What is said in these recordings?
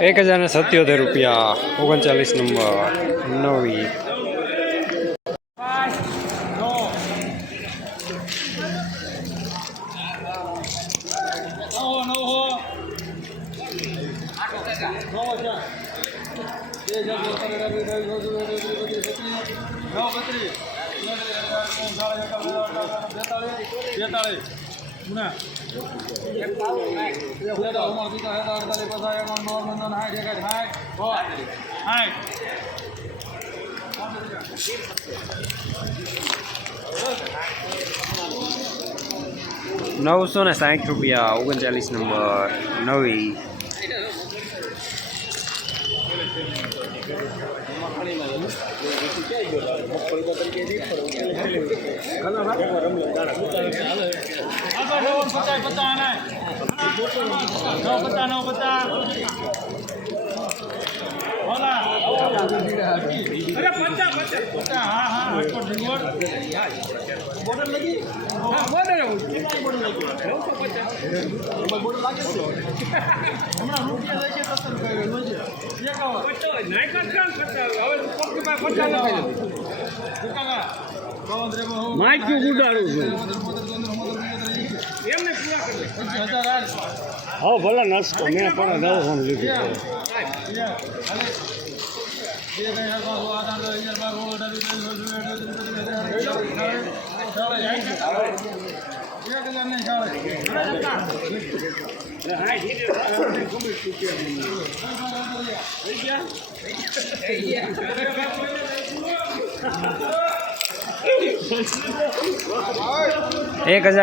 એક હજાર ને સત્યોતેર રૂપિયા ઓગણચાલીસ નંબર નવી. નવસો ને સાઠ રૂપિયા ઓગણચાલીસ નંબર નવી. બોટલ લગી બોટલ લાગી હમણાં રૂપિયા લખીએ તસર માઇક્યુ ગુડાડું છું. હા ભલે નસતો મેં પણ દવા ફોન લીધું. એક હજાર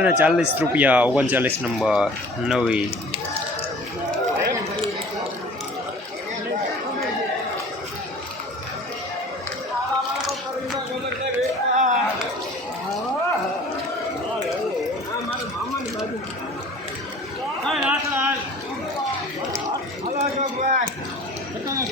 ને ચાલીસ રૂપિયા ઓગણચાલીસ નંબર નવી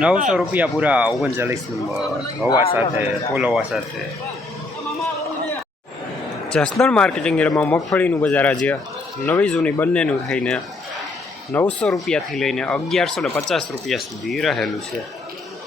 નવસો રૂપિયા પૂરા ઓગણચાલીસ નંબર હવા સાથે, ફૂલ સાથે. જસદણ માર્કેટિંગ એરમાં મગફળીનું બજાર આજે નવી જૂની બંનેનું થઈને નવસો રૂપિયાથી લઈને અગિયારસો ને પચાસ રૂપિયા સુધી રહેલું છે.